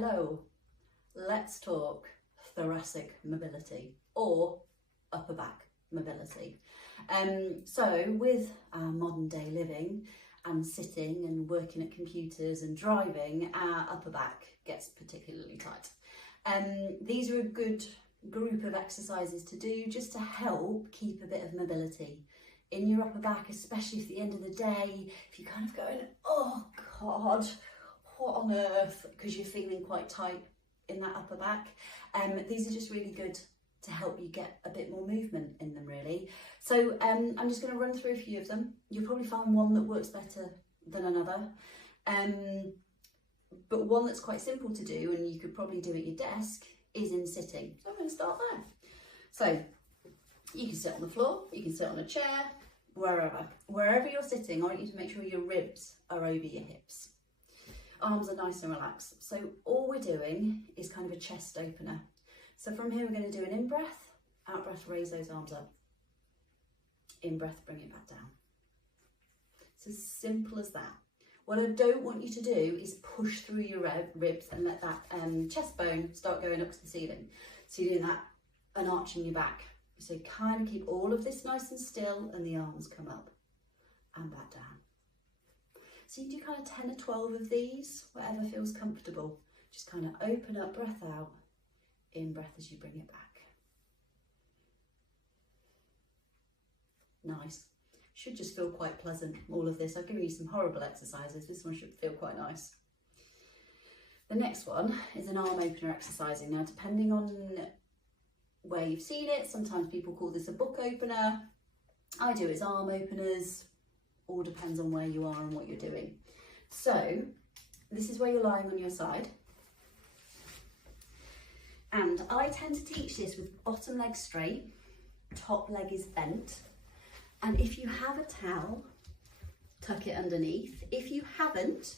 Hello, let's talk thoracic mobility or upper back mobility. So with our modern day living and sitting and working at computers and driving, our upper back gets particularly tight. These are a good group of exercises to do just to help keep a bit of mobility in your upper back, especially at the end of the day, if you're kind of going, oh God, what on earth, because you're feeling quite tight in that upper back. These are just really good to help you get a bit more movement in them, really. So I'm just going to run through a few of them. You'll probably find one that works better than another, but one that's quite simple to do and you could probably do at your desk is in sitting. So I'm going to start there. So you can sit on the floor, you can sit on a chair, wherever you're sitting. I want you to make sure your ribs are over your hips. Arms are nice and relaxed. So all we're doing is kind of a chest opener. So from here, we're going to do an in-breath, out-breath, raise those arms up. In-breath, bring it back down. It's as simple as that. What I don't want you to do is push through your ribs and let that chest bone start going up to the ceiling. So you're doing that and arching your back. So you kind of keep all of this nice and still and the arms come up and back down. So you do kind of 10 or 12 of these, whatever feels comfortable. Just kind of open up, breath out, in breath as you bring it back. Nice. Should just feel quite pleasant, all of this. I've given you some horrible exercises. This one should feel quite nice. The next one is an arm opener exercising. Now, depending on where you've seen it, sometimes people call this a book opener. I do it as arm openers. All depends on where you are and what you're doing. So this is where you're lying on your side. And I tend to teach this with bottom leg straight, top leg is bent. And if you have a towel, tuck it underneath. If you haven't,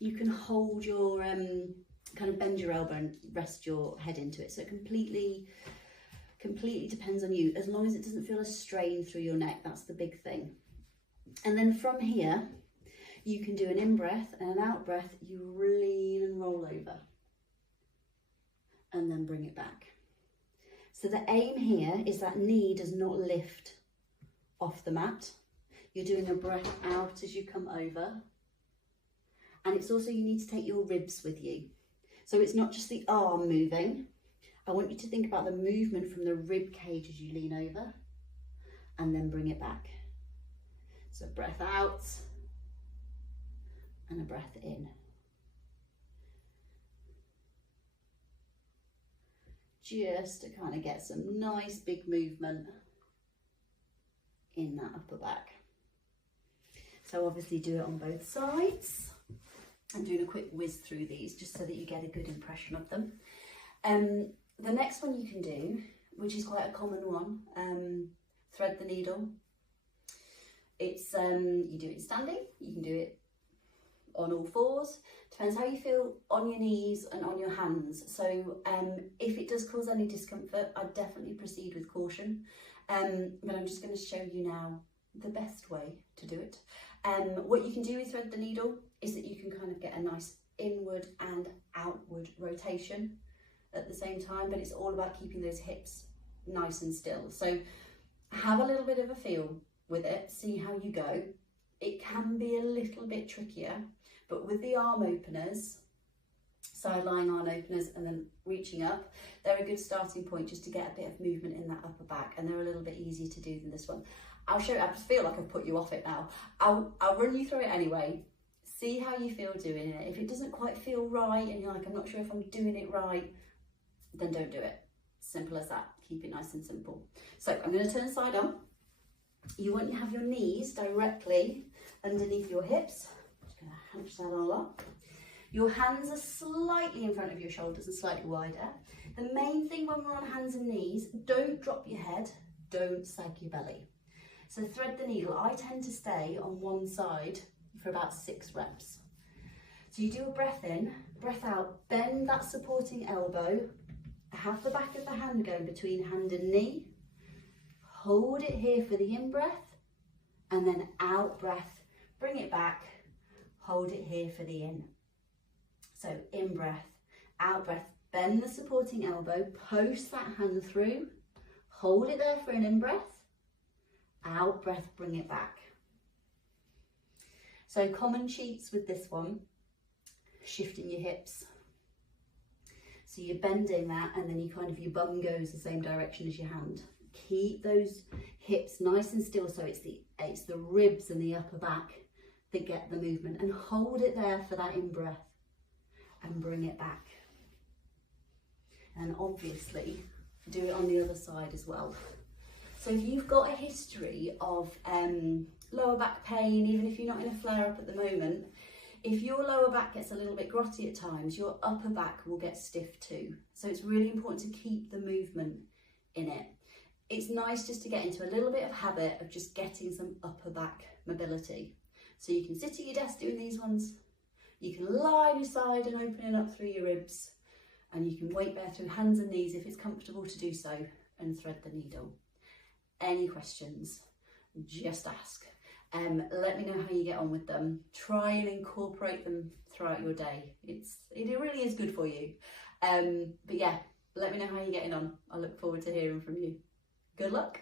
you can hold your, kind of bend your elbow and rest your head into it. So it completely depends on you, as long as it doesn't feel a strain through your neck. That's the big thing. And then from here, you can do an in-breath and an out-breath. You lean and roll over and then bring it back. So the aim here is that knee does not lift off the mat. You're doing a breath out as you come over. And it's also, you need to take your ribs with you. So it's not just the arm moving. I want you to think about the movement from the rib cage as you lean over and then bring it back. So breath out and a breath in. Just to kind of get some nice big movement in that upper back. So obviously do it on both sides. I'm doing a quick whiz through these just so that you get a good impression of them. The next one you can do, which is quite a common one, thread the needle. It's you do it standing, you can do it on all fours. Depends how you feel on your knees and on your hands. So if it does cause any discomfort, I'd definitely proceed with caution. But I'm just going to show you now the best way to do it. What you can do with thread the needle is that you can kind of get a nice inward and outward rotation at the same time, but it's all about keeping those hips nice and still. So have a little bit of a feel with it, see how you go. It can be a little bit trickier, but with the arm openers, side lying arm openers and then reaching up, they're a good starting point just to get a bit of movement in that upper back, and they're a little bit easier to do than this one. I'll show you, I feel like I've put you off it now. I'll run you through it anyway. See how you feel doing it. If it doesn't quite feel right and you're like, I'm not sure if I'm doing it right, then don't do it. Simple as that. Keep it nice and simple. So I'm going to turn side on. You want to have your knees directly underneath your hips. I'm just going to hunch that all up. Your hands are slightly in front of your shoulders and slightly wider. The main thing when we're on hands and knees, don't drop your head, don't sag your belly. So thread the needle. I tend to stay on one side for about 6 reps. So you do a breath in, breath out, bend that supporting elbow, have the back of the hand going between hand and knee, hold it here for the in-breath, and then out-breath, bring it back, hold it here for the in. So in-breath, Out breath, bend the supporting elbow, post that hand through, hold it there for an in-breath, out breath, bring it back. So common cheats with this one, shifting your hips. So you're bending that and then your bum goes the same direction as your hand. Keep those hips nice and still, so it's the ribs and the upper back that get the movement, and hold it there for that in-breath and bring it back. And obviously do it on the other side as well. So if you've got a history of lower back pain, even if you're not in a flare up at the moment, if your lower back gets a little bit grotty at times, your upper back will get stiff too. So it's really important to keep the movement in it. It's nice just to get into a little bit of habit of just getting some upper back mobility. So you can sit at your desk doing these ones, you can lie on your side and opening up through your ribs, and you can weight bear through hands and knees if it's comfortable to do so, and thread the needle. Any questions, just ask. Let me know how you get on with them. Try and incorporate them throughout your day. It really is good for you. But yeah, let me know how you're getting on. I look forward to hearing from you. Good luck.